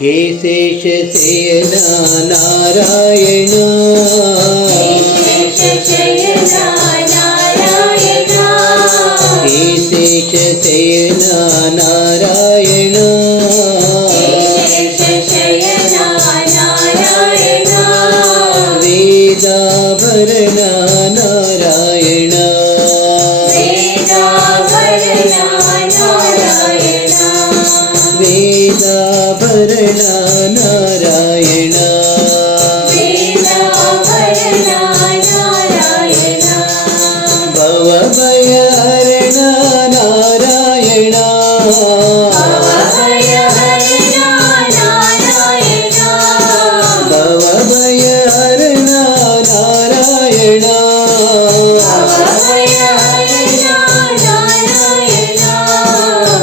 हे शेषशयना नारायण हे शेषशयना नारायण वेदाभरण नारायण वेदाभरण नारायण भवभयहरण नारायण भवभयहरण नारायण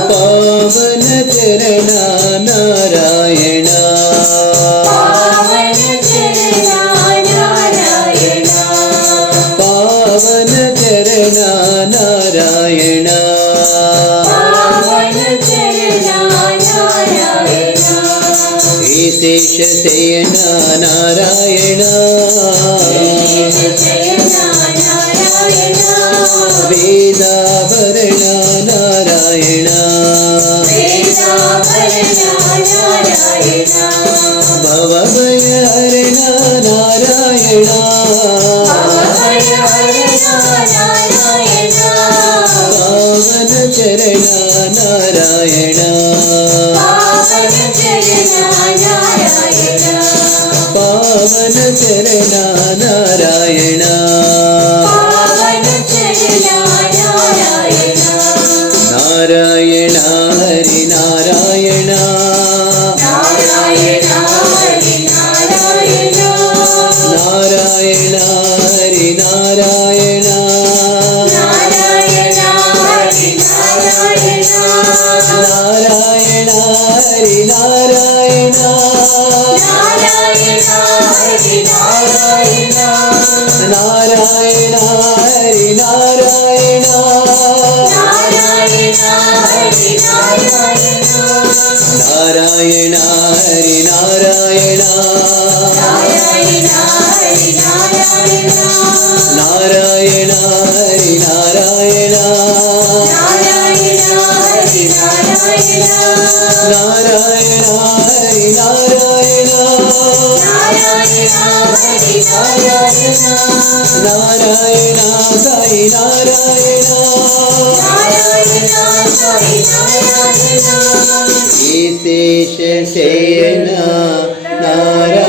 पावन चरण नारायण पावन चरण नारायण हे शेषशयन नारायण वेदाभरण नारायण भवभयहरण नारायण पावन चरण नारायण पावन चरण नारायण नारायण हरि नारायण नारायण हरि नारायण नारायण हरि नारायण नारायण हरि नारायण नारायण हरि नारायण नारायण हरि नारायण नारायण हरि नारायण नारायण साई नारायण हे शेषशयन नारायण